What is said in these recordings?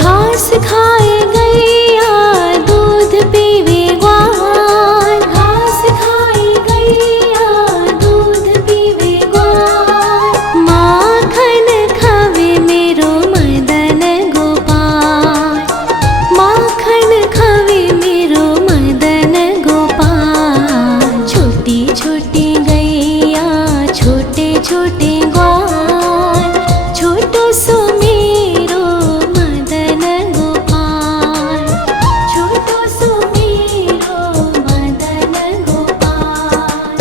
घास खाए गैया दूध पीवे ग्वाल, घास खाए गैया दूध पीवे ग्वाल। माखन खावे मेरो मदन गोपाल, माखन खावे मेरो मदन गोपाल। छोटी छोटी गैया छोटे छोटे ग्वाल, छोटो सो मेरो मदन गोपाल, छोटो सो मेरो मदन गोपाल।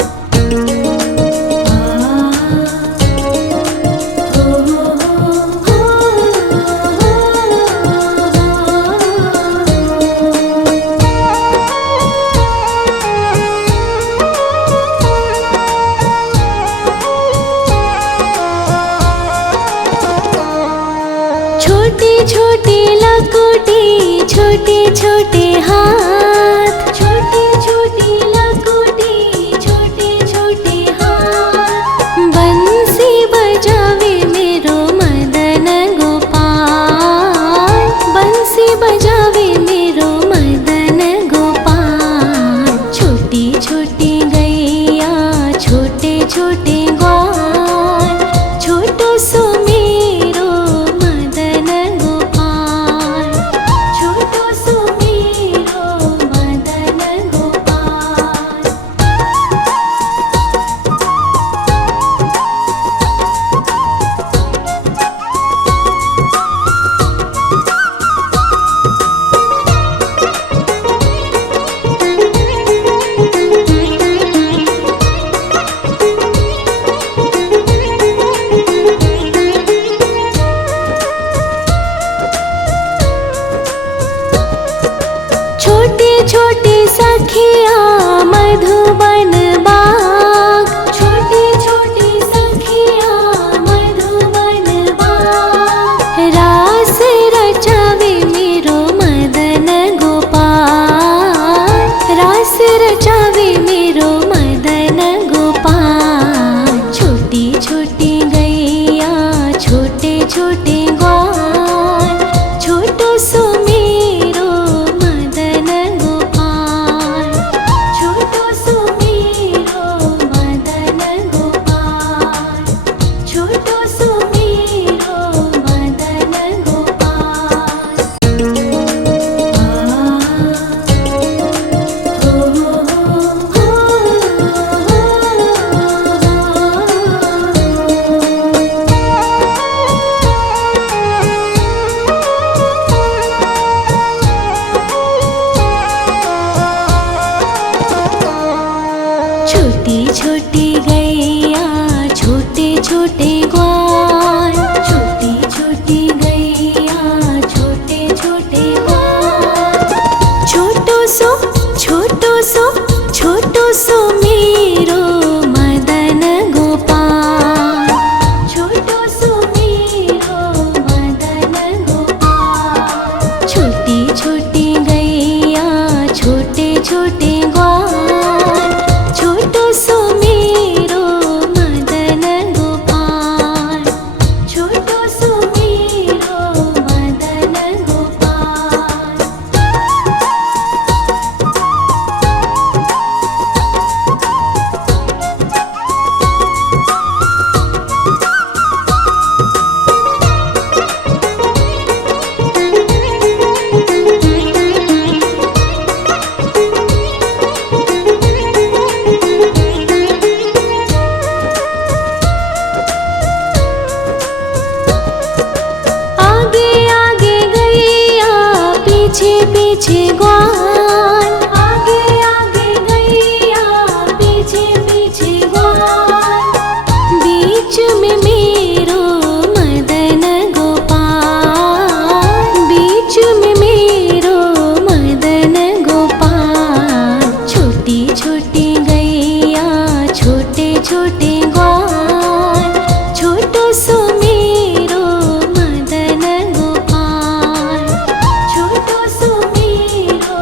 छोटी छोटी लकुटी छोटे छोटे हाथ, छोटी छोटी लकुटी छोटे छोटे हाथ। बंसी बजावे मेरो मदन गोपाल, बंसी बजावे मेरो मदन गोपाल। छोटी छोटी गैया छोटे छोटे ग्वाल, छोटो सो मेरो मदन गोपाल, छोटो सो मेरो मदन गोपाल। छोटे छोटे सखिया मधुबन बाग, छोटे छोटे सखिया मधुबन बाग। रास रचावे मेरो मदन गोपाल, रास रचावे मेरो मदन गोपाल। छोटी छोटी गैया छोटे छोटे ग्वाल, छोटो सो मेरो मदन गोपाल, छोटो सो मेरो मदन गोपाल, छोटो सो मेरो मदन गोपाल। छोटी छोटी गैया छोटे छोटे ग्वाल, छोटी छोटी गैया छोटे छोटे ग्वाल। छोटो सो छोटो सो छोटो सो मेरो मदन गोपाल, छोटो सो मेरो मदन गोपाल। छोटी छोटी गैया छोटे छोटे ग्वाल, छोटो सो मेरो मदन गोपाल, छोटो सो मेरो मदन गोपाल। आगे आगे गैया पीछे पीछे ग्वाल, आगे आगे गैया पीछे पीछे ग्वाल। बीच में मेरो मदन गोपाल, बीच में मेरो मदन गोपाल। छोटी छोटी गैया छोटे छोटे ग्वाल, छोटो सो मेरो मदन गोपाल, छोटो सो मेरो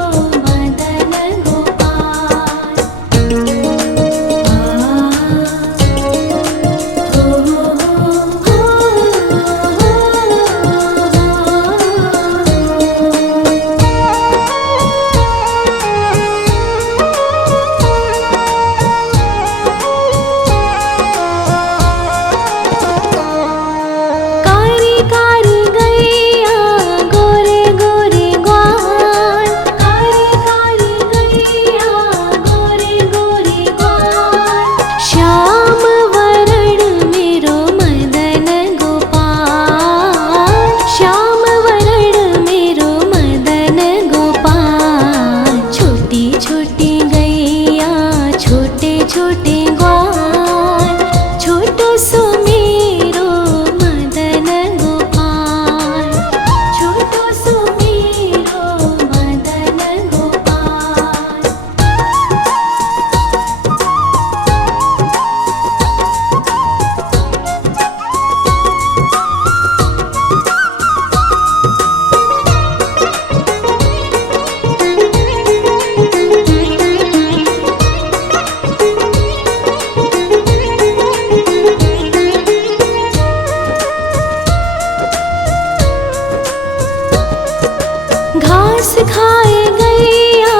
घास खाए गैया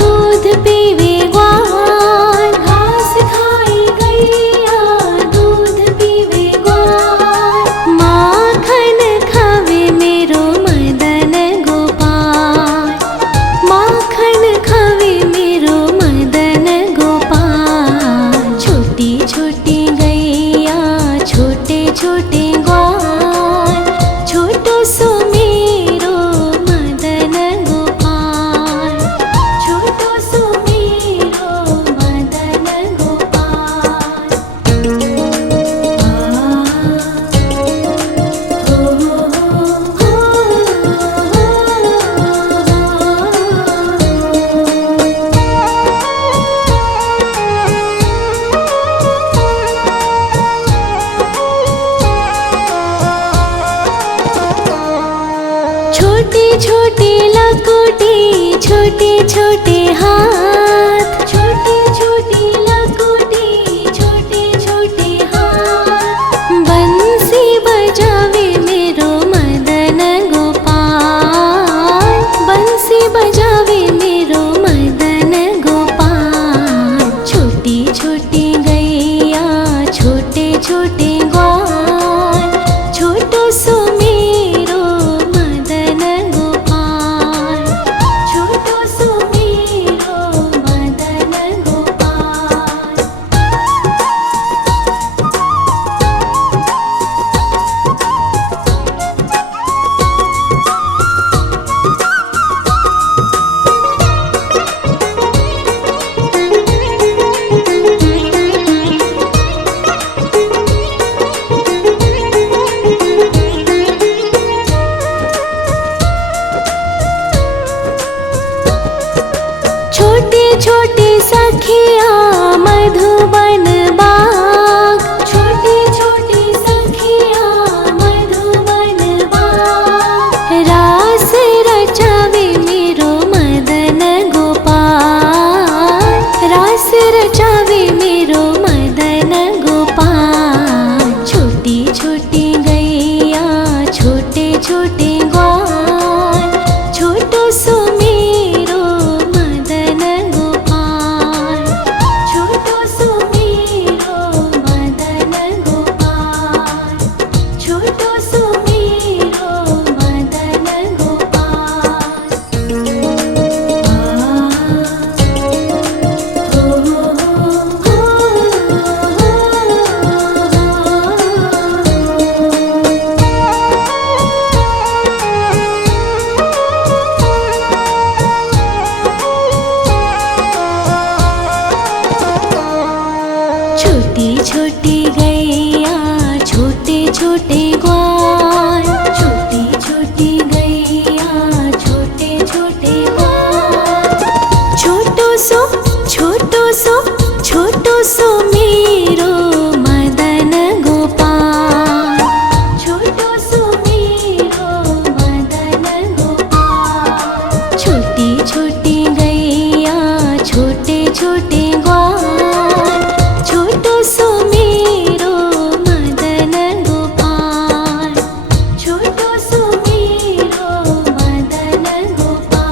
दूध पीवे ग्वाल, घास खाए गैया दूध पीवे ग्वाल, माखन खावे मेरो मदन गोपाल, माखन खावे मेरो मदन गोपाल। छोटी छोटी गैया छोटे छोटे ग्वाल, छोटो सो मेरो मदन गोपाल, छोटो सो मेरो मदन गोपाल। छोटे छोटे लकोटी छोटे छोटे हाथ, छोटे छोटे लकोटी छोटे छोटे हाथ, बंसी बजावे मेरो मदन गोपाल, बंसी बजावे मेरो मदन गोपाल। छोटी छोटी गैया छोटे छोटे ग्वाल, छोटो सो मेरो मदन गोपाल, छोटो सो मेरो मदन गोपाल। छोटे छोटे सखिया मधुबन बाग, छोटे छोटे सखिया मधुबन बाग, रास रचावे मेरो मदन गोपाल, रास रचावे मेरो मदन गोपाल। छोटी छोटी गैया छोटे छोटे ग्वाल, छोटो सो मेरो मदन गोपाल, छोटो सो मेरो मदन गोपाल, छोटो सो मेरो मदन गोपाल। छोटी छोटी गैया छोटे छोटे ग्वाल, छोटी छोटी गैया छोटे छोटे ग्वाल, छोटो सो छोटो सो छोटो सो मेरो मदन गोपाल, छोटो सो मेरो मदन गोपाल। छोटी छोटी गैया छोटे छोटे ग्वाल, छोटो सो मेरो मदन गोपाल, छोटो सो मेरो मदन गोपाल।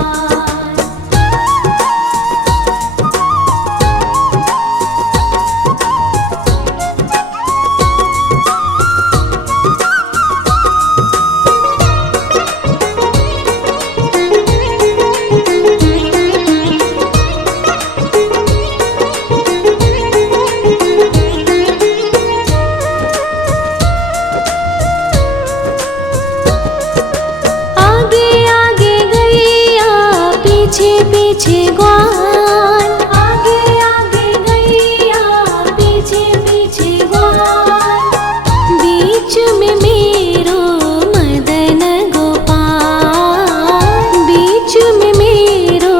आगे आगे गैया पीछे पीछे ग्वाल, आगे आगे गैया पीछे पीछे ग्वाल, बीच में मेरो मदन गोपाल, बीच में मेरो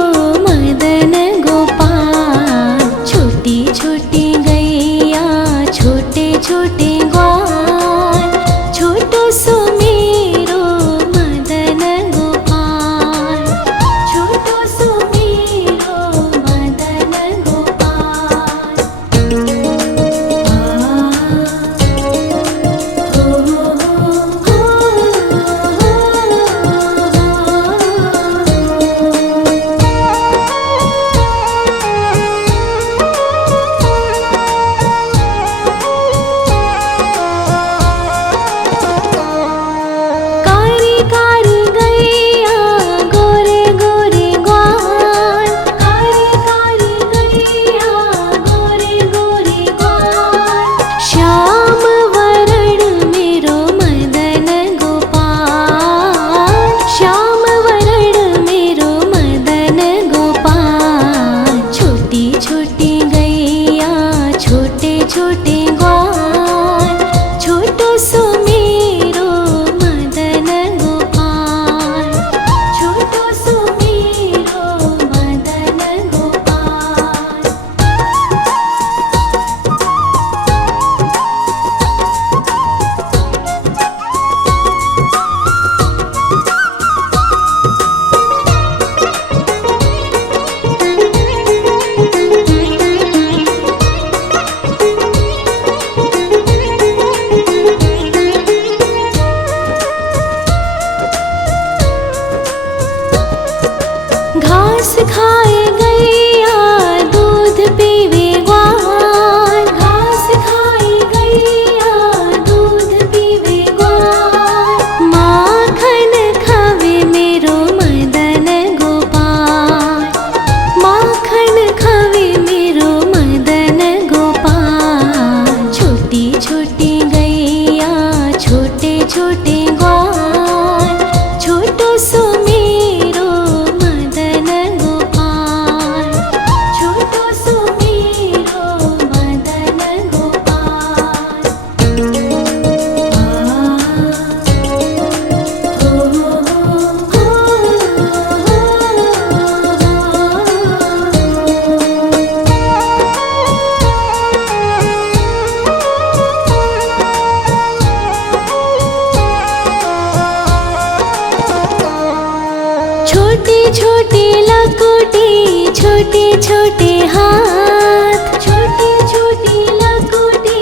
मदन गोपाल। छोटी छोटी गैया छोटे छोटे ग्वाल, छोटो सो मेरो मदन गोपाल, छोटो सो मेरो छोटे छोटे लकोटे छोटे छोटे हाथ, छोटे छोटे लकोटे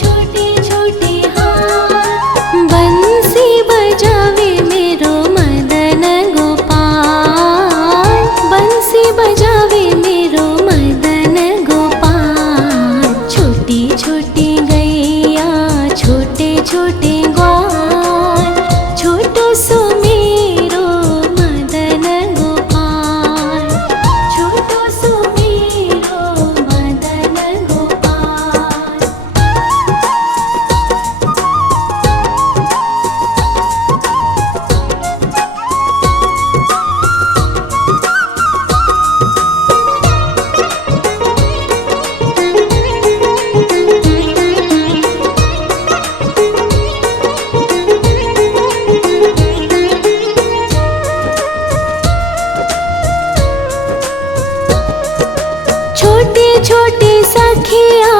छोटे छोटे हाथ। बंसी बजावे मेरो मदन गोपाल, बंसी बजावे मेरो मदन गोपाल। छोटी छोटी गैया छोटे छोटे ग्वाल, छोटो सो मेरो मदन गोपाल, छोटो सो मेरो मदन गोपाल। छोटे छोटे सखिया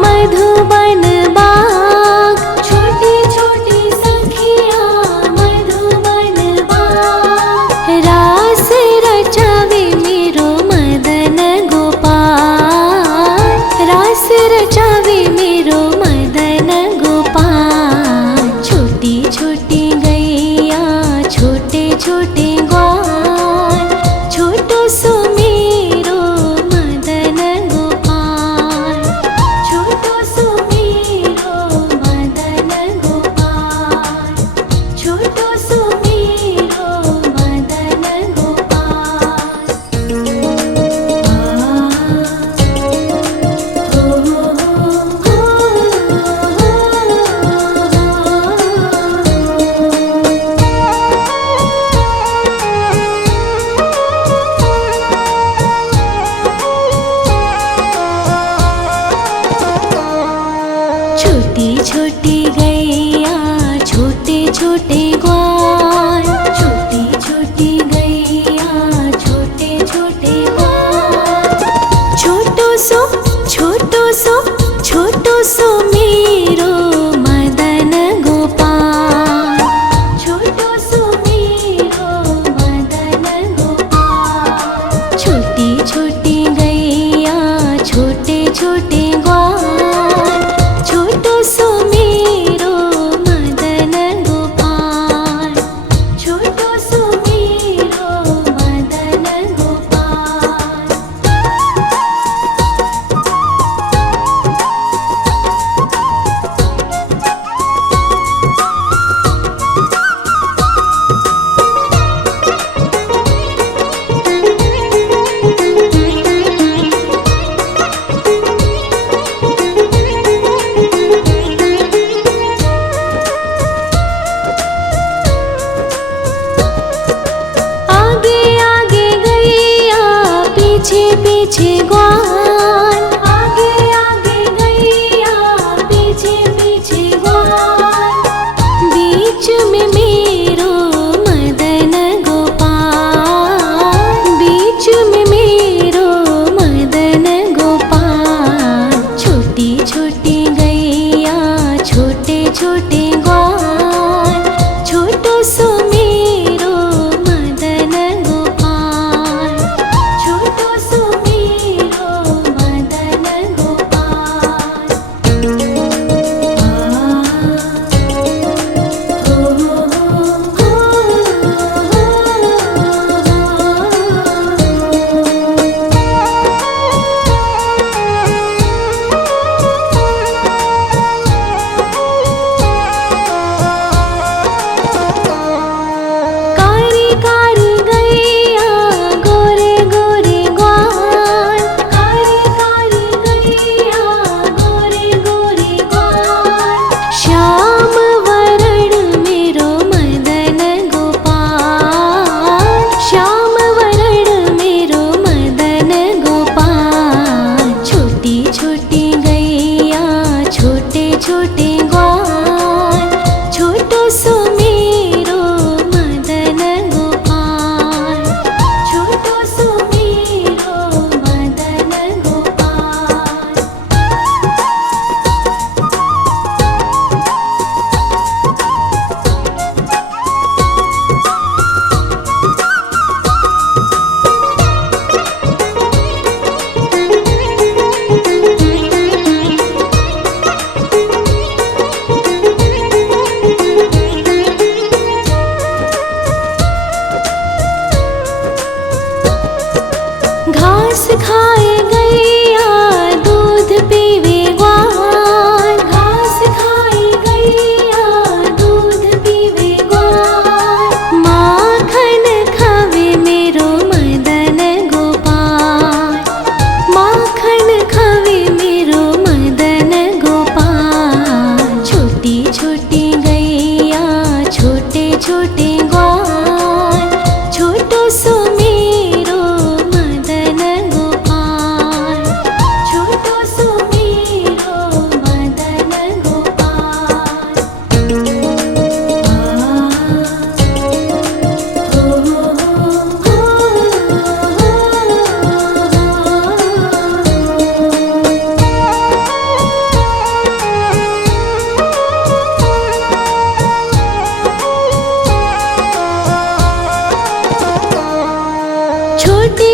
मधुबन बाग, छोटे छोटे सखिया मधुबन बाग। रास रचावे मेरो मदन गोपाल, रास रचावे मेरो मदन गोपाल। छोटी छोटी गैया छोटे छोटे ग्वाल, छोटो सो मेरो मदन गोपाल, छोटो सो मेरो मदन गोपाल, छोटो सो मेरो मदन गोपाल। छोटी छोटी गैया छोटे छोटे ग्वाल, छोटी छोटी गैया छोटे छोटे ग्वाल। छोटो सो छोटो सो छोटो सो मेरो मदन गोपाल, छोटो सो मेरो मदन गोपाल। छोटी छोटी गैया छोटे छोटे ग्वाल, छोटो सो मेरो मदन गोपाल, छोटो सो मेरो मदन गोपाल। आगे आगे गैया पीछे पीछे ग्वाल, आगे आगे गैया पीछे पीछे ग्वाल। बीच में मेरो मदन गोपाल, बीच में मेरो मदन गोपाल। छोटी छोटी गैया छोटे छोटे ग्वाल, छोटो सो मेरो मदन गोपाल, छोटो सो मेरो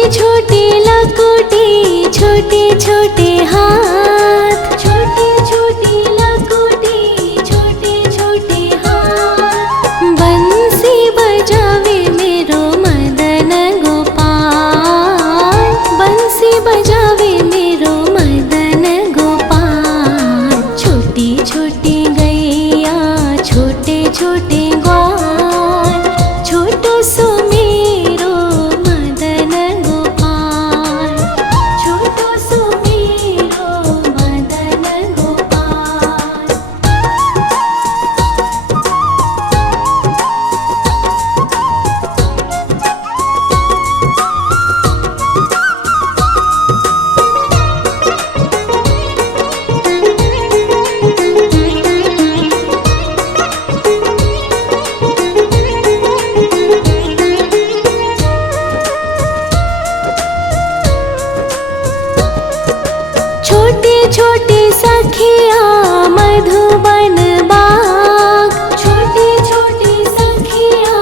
छोटी लकुटी छोटे छोटे हाथ, छोटी छोटी लकुटी छोटे छोटे हाथ। बंसी बजावे मेरो मदन गोपाल, बंसी बजावे मेरो मदन गोपाल। छोटी छोटी गैया छोटे छोटे ग्वाल, छोटो सो मेरो मदन गोपाल, छोटो सो मेरो मदन गोपाल। छोटी छोटी सखिया मधुबन बाग, छोटी छोटी सखिया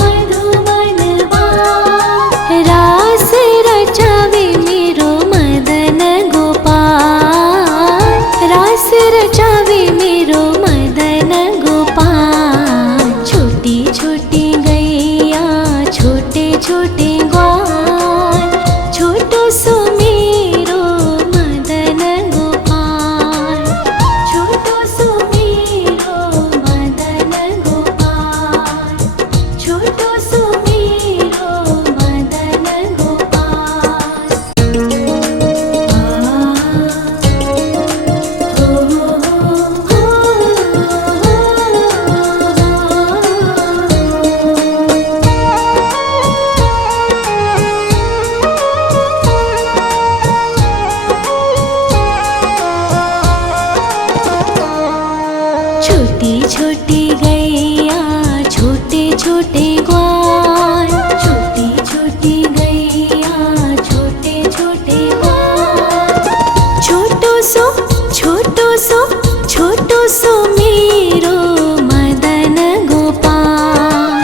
मधुबन बाग। रास रचावे मेरो मदन गोपाल, रास रचावे मेरो मदन गोपाल। छोटी छोटी गैया छोटे छोटे ग्वाल, छोटो सो मेरो मदन गोपाल, छोटो सो मेरो मदन गोपाल, छोटो सो मेरो मदन गोपाल। छोटी छोटी गैया छोटे छोटे ग्वाल, छोटी छोटी गैया छोटे छोटे ग्वाल। छोटो सो छोटो सो छोटो सो मेरो मदन गोपाल,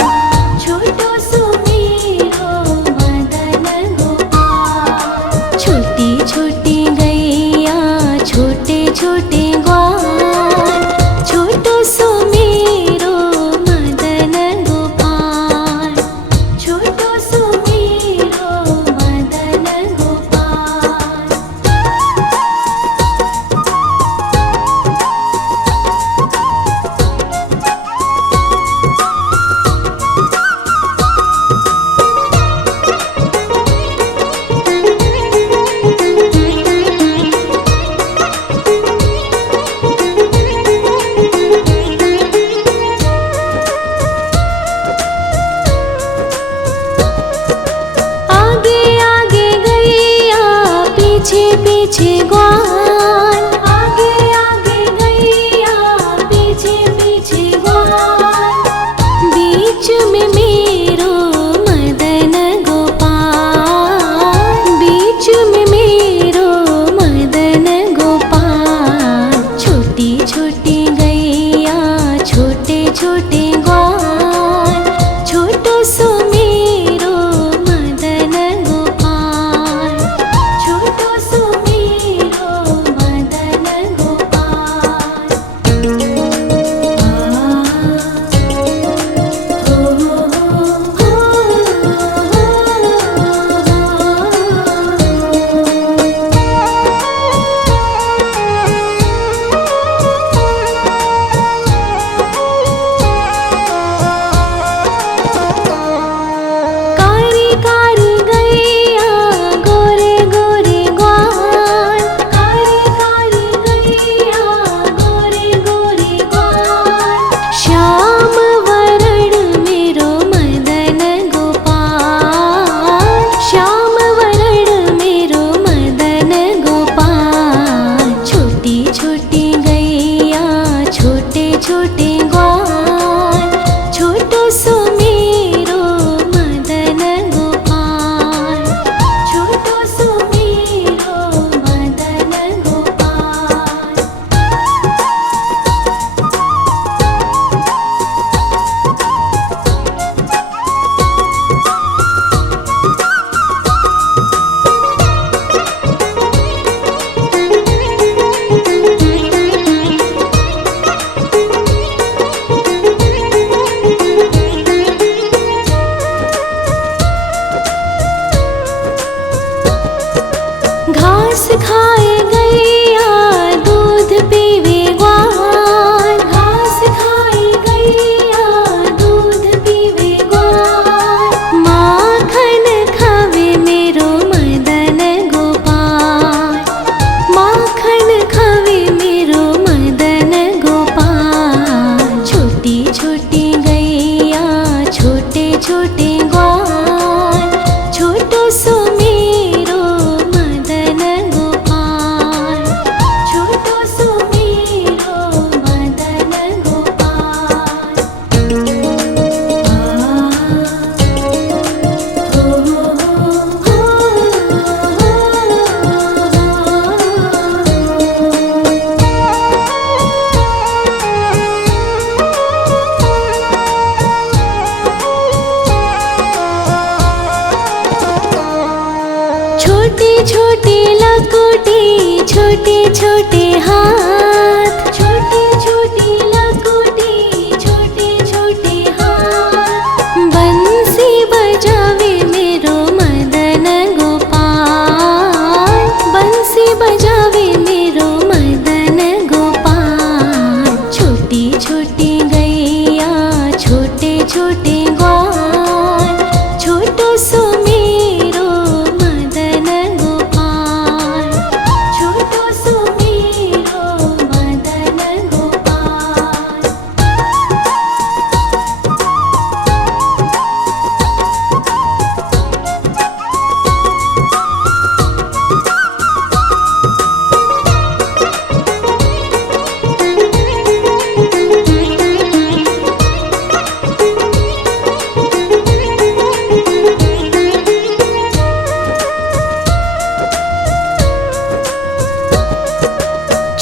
छोटो सो मेरो मदन गोपाल। छोटी छोटी गैया छोटे छोटे ग्वाल, छोटो सो मेरो मदन गोपाल, छोटो सो मेरो मदन गोपाल। आगे आगे गैया पीछे पीछे ग्वाल, आगे आगे गैया पीछे पीछे ग्वाल। बीच में मेरो मदन गोपाल, बीच में मेरो मदन गोपाल। छोटी छोटी गैया छोटे छोटे ग्वाल, छोटो सो मेरो मदन गोपाल, छोटो सो मेरो खाए गैया दूध पीवे ग्वाल, घास खाए गैया दूध पीवे ग्वाल, माखन खावे मेरो मदन गोपाल, माखन खावे मेरो मदन गोपाल। छोटी छोटी गैया छोटे छोटे ग्वाल, छोटो सो मेरो मदन गोपाल, छोटो सो मेरो मदन गोपाल। छोटी छोटी लकुटी छोटे छोटे हाथ, छोटी छोटी लकुटी छोटे छोटे हाथ, बंसी बजावे मेरो मदन गोपाल, बंसी बजावे मेरो मदन गोपाल। छोटी छोटी गैया छोटे छोटे ग्वाल, छोटो सो मेरो मदन गोपाल, छोटो सो मेरो मदन गोपाल।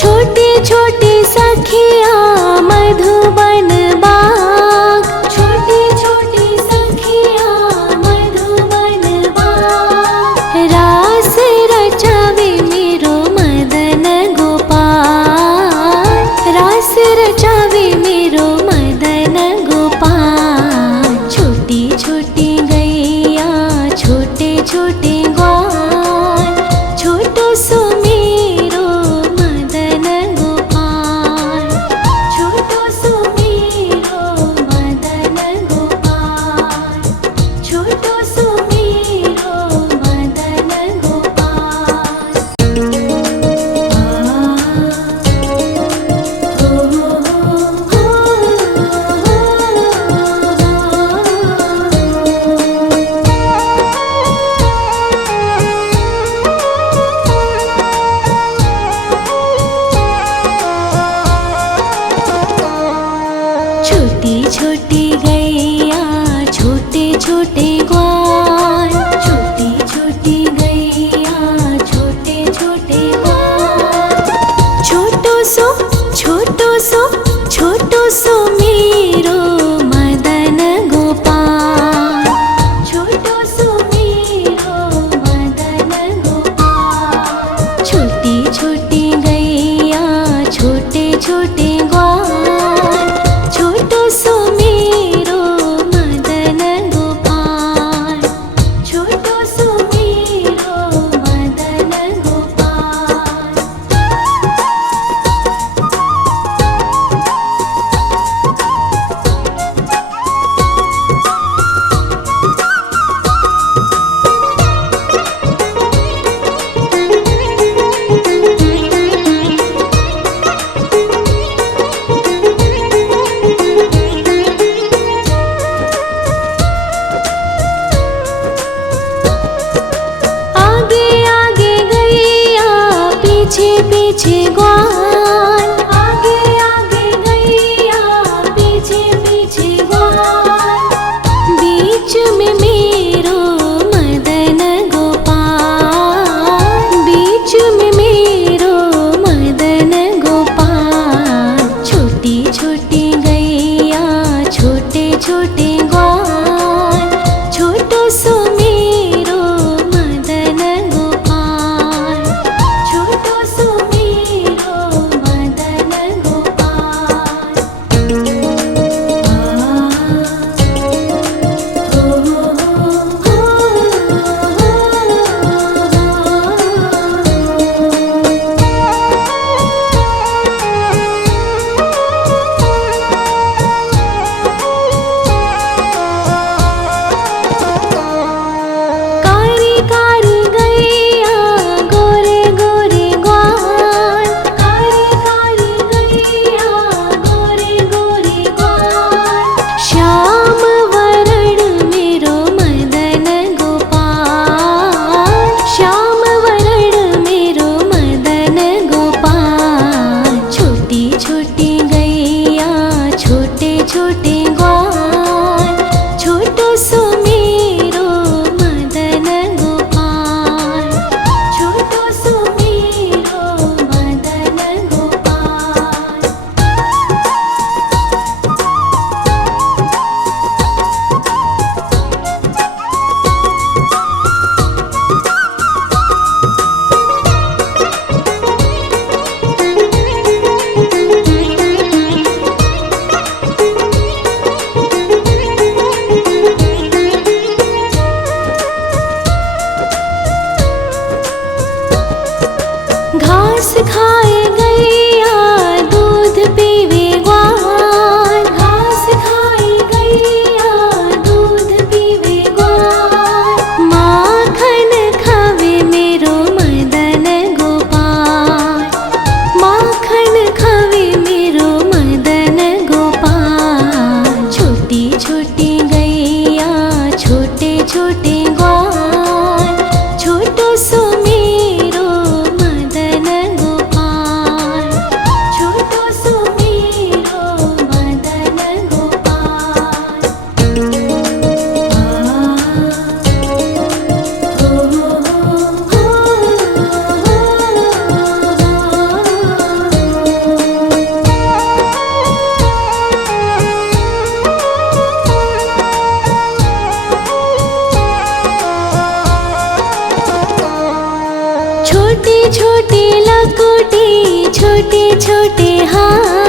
छोटे छोटे सखिया मधुबन बाग, छोटे छोटे सखिया मधुबन बाग, रास रचावे मेरो मदन गोपाल, रास रचावे मेरो मदन गोपाल। छोटी छोटी गैया छोटे छोटे ग्वाल, छोटो सो मेरो मदन गोपाल, छोटो सो मेरो मदन गोपाल, छोटो सो मेरो मदन गोपाल। छोटी छोटी गैया छोटे छोटे ग्वाल, छोटी छोटी गैया छोटे छोटे ग्वाल, छोटो सो छोटो सो मेरो मदन गोपाल, छोटो सो मेरो मदन गोपाल। छोटी छोटी गैया छोटे छोटे ग्वाल, छोटो सो मेरो मदन गोपाल, छोटो सो मेरो मदन गोपाल। आगे आगे गैया पीछे पीछे ग्वाल, आगे आगे गैया पीछे पीछे ग्वाल, बीच में मेरो मदन गोपाल, बीच में मेरो मदन गोपाल। छोटी छोटी गैया छोटे छोटे ग्वाल, छोटो सो मेरो मदन गोपाल, छोटो सो मेरो छोटी छोटी लकोटी छोटे छोटे हाथ।